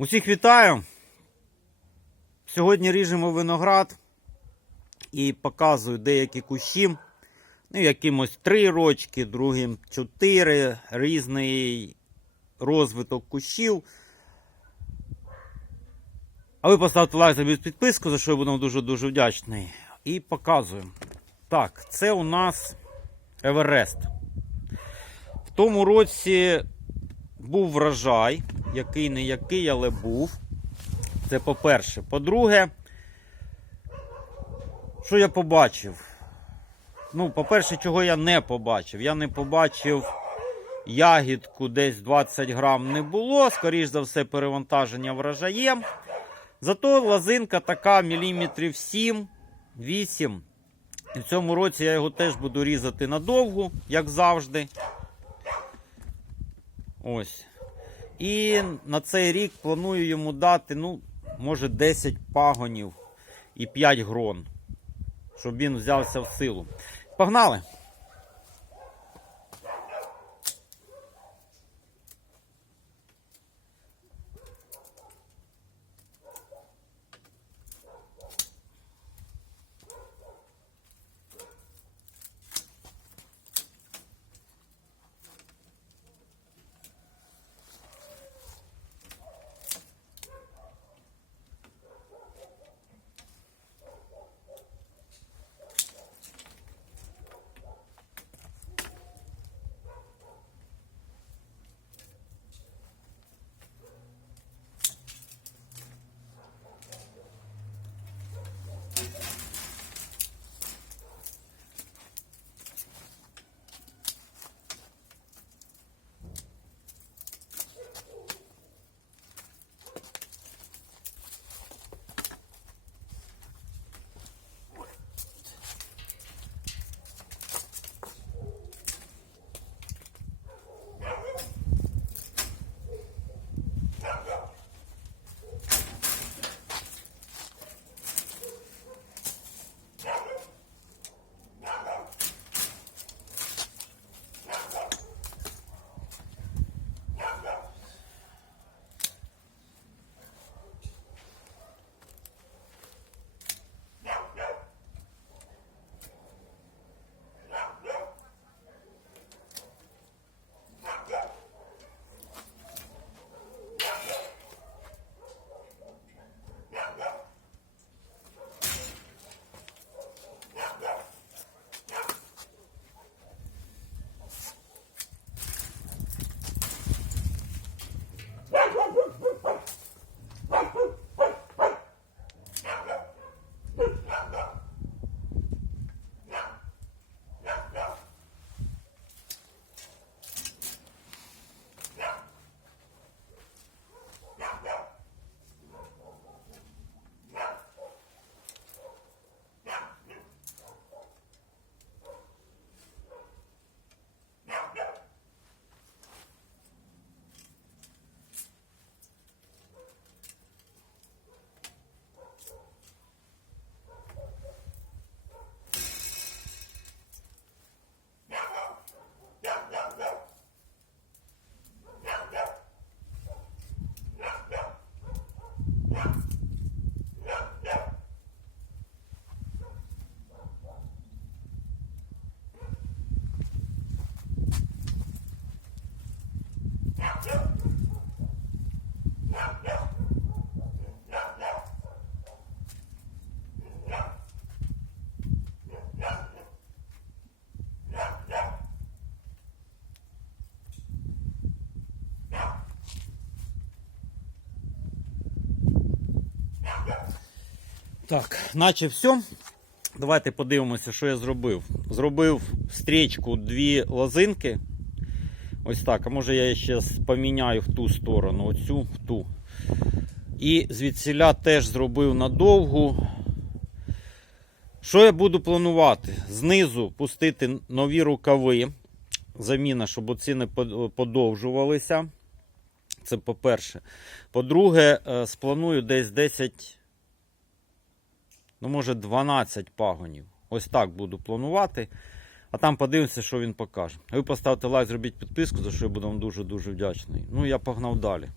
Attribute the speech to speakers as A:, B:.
A: Усіх вітаю. Сьогодні ріжемо виноград і показую деякі кущі. Ну, якимось три рочки, другим чотири, різний розвиток кущів. А ви поставте лайк за підписку, за що я буду дуже-дуже вдячний. І показую. Так, це у нас Еверест. В тому році був врожай, який не який, але був. Це по-перше. По-друге, що я побачив? Ну, по-перше, чого я не побачив? Я не побачив ягідку, десь 20 грам не було. Скоріш за все, перевантаження врожаєм. Зато лозинка така міліметрів 7-8. І в цьому році я його теж буду різати надовго, як завжди. Ось. І на цей рік планую йому дати, ну, може, 10 пагонів і 5 грон, щоб він взявся в силу. Погнали! Так, наче все. Давайте подивимося, що я зробив. Зробив стрічку дві лозинки. Ось так. А може я ще поміняю в ту сторону, оцю в ту. І звідсіля теж зробив надовгу. Що я буду планувати? Знизу пустити нові рукави. Заміна, щоб оці не подовжувалися. Це по-перше. По-друге, е, спланую десь 10 ну, може, 12 пагонів. Ось так буду планувати. А там подивимося, що він покаже. Ви поставте лайк, зробіть підписку, за що я буду вам дуже-дуже вдячний. Ну, я погнав далі.